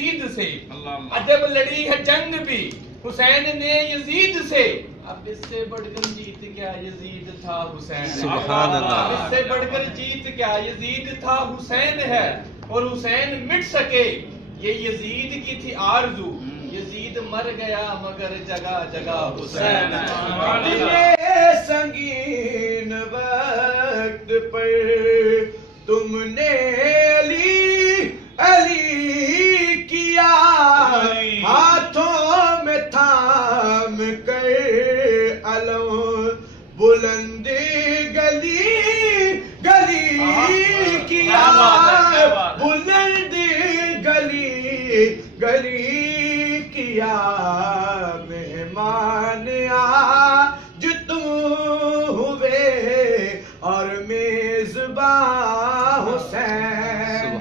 یزید سے، عجب لڑی ہے جنگ بھی حسین نے یزید سے، اب اس سے بڑھ کر جیت کیا یزید تھا حسین، سبحان اللہ، اس سے بڑھ کر جیت کیا یزید تھا حسین ہے، اور حسین مٹ سکے یہ یزید کی تھی آرزو، یزید مر گیا مگر جگہ جگہ حسین ہے۔ سنگین وقت پر تم نے علی کیا، ہاتھوں میں تھام کر علم بلند گلی گلی کیا، بلند گلی گلی کیا، مہمان آج تم ہوئے اور میزباں حسین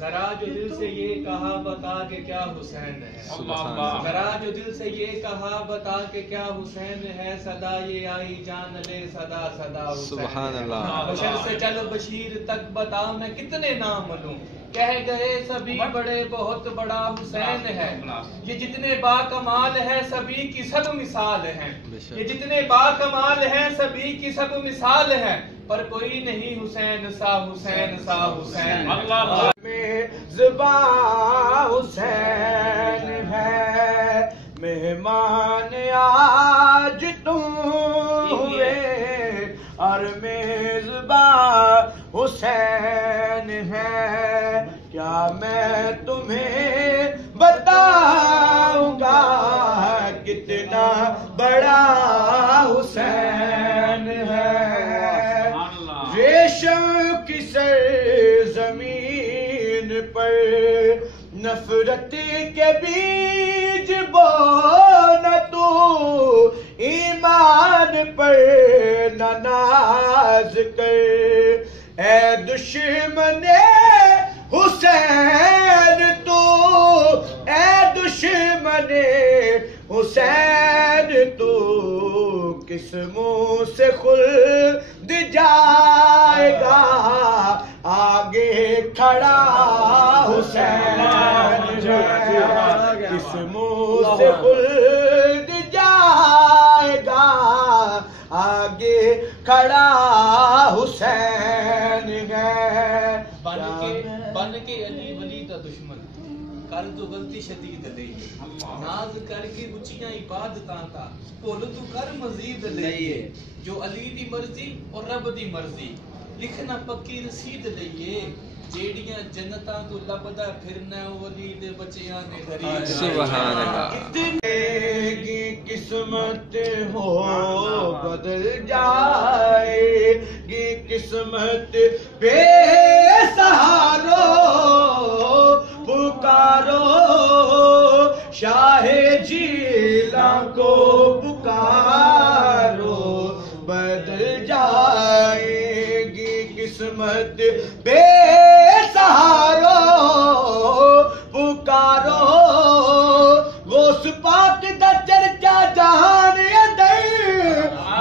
ذرا جو دل سے یہ کہا بتا کہ کیا حسین ہے، ذرا جو دل سے یہ کہا بتا کہ کیا حسین ہے، صدا یہ آئی جان لے صدا صدا حسین، سبحان اللہ، بشر سے چل بشیر تک بتا میں کتنے نام لوں، کہہ گئے سبھی بڑے بہت بڑا حسین ہے، یہ جتنے با کمال ہے سبھی کی سب مثال ہیں، یہ جتنے با کمال ہیں سبھی کی سب مثال ہیں، پر کوئی نہیں حسین سا حسین سا حسین، میزباں حسین ہے، مہمان آج تم ہوئے اور میزباں حسین ہے، کیا میں تمہیں بتاؤں گا کتنا بڑا حسین ہے، ریشم کی سرزمین پر نفرت کے بیج بونا تو، ایمان پر نہ ناز کر، اے دشمن حسین تو، اے دشمن حسین تو، کس منہ سے خلد جائے گا، آگے کھڑا حسین ہے، کس منہ سے خلد جائے گا، آگے کھڑا حسین ہے، بن کے علی ولی کا دشمن، کر تو غلطی شدید لئی، ناز کر کے اچیاں عبادتاں تا، بھول تو کر مزید لئیے، جو علی دی مرضی اور رب دی مرضی، لکھنا پکی رسید لئیے، جیڑیاں جنتاں کو لبدا پھرنا ولی دے بچیاں نے خرید، سبحان اللہ، کتنے کی قسمت ہو بدل جائے گی قسمت، بے سہارو پکارو شاہ جیلاں کو پکارو، بدل جائے گی قسمت، بے سہارو پکارو، غوث پاک دا چرچا جہان اندر،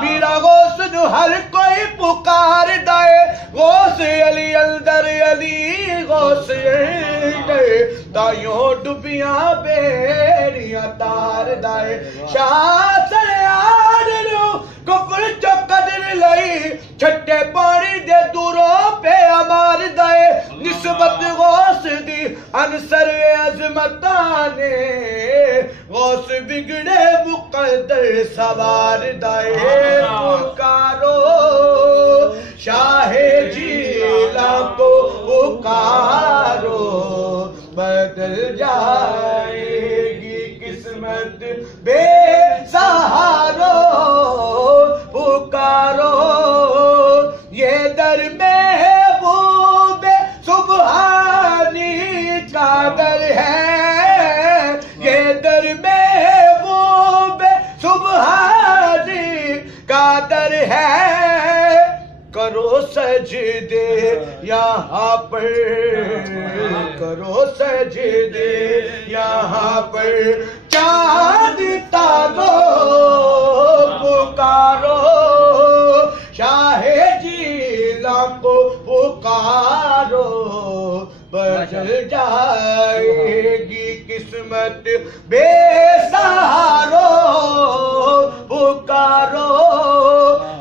میرا غوث نو ہر کوئی پکار دائے، غوث علی اندر علی غوث اندر، تائیوں ڈبیاں بیڑیاں تار دائے، شاہ سریار نو کفر چو قدر لئی، چھٹے پانی دے دوروں پہ امار دائے، نسبت غوث دی انصر عظمتانے، غوث بگڑے مقدر سوار دائے، پکارو شاہ جیلاں کو پکارو، بدل جائے گی قسمت، بے سہارو پکارو، یہ در محبوب سبحانی کا در ہے، یہ در محبوب سبحانی کا در ہے، کرو سجدے یہاں پر، کرو سجدے یہاں پر، چاند تارو پکارو شاہ جیلاں کو پکارو، بدل جائے گی قسمت بے سہارو پکارو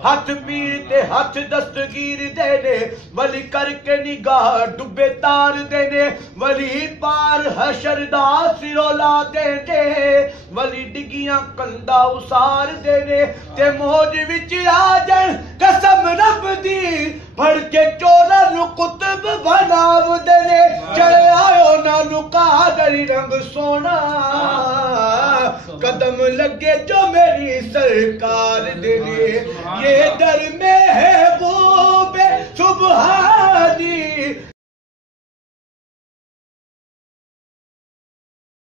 ہاتھ پیتے ہاتھ دستگیر دینے ولی کر کے نگاہ ڈبے تار دینے ولی پار حشر دا سرولا دینے ولی ڈگیاں کندہ اسار دینے تے موج وچ آ جن قسم رب دی پھڑ کے چورا نو قطب بناو دینے چڑھ آئو نانو قادری رنگ سونا قدم لگے جو میری سرکار دینے یہ در محبوب سبحانی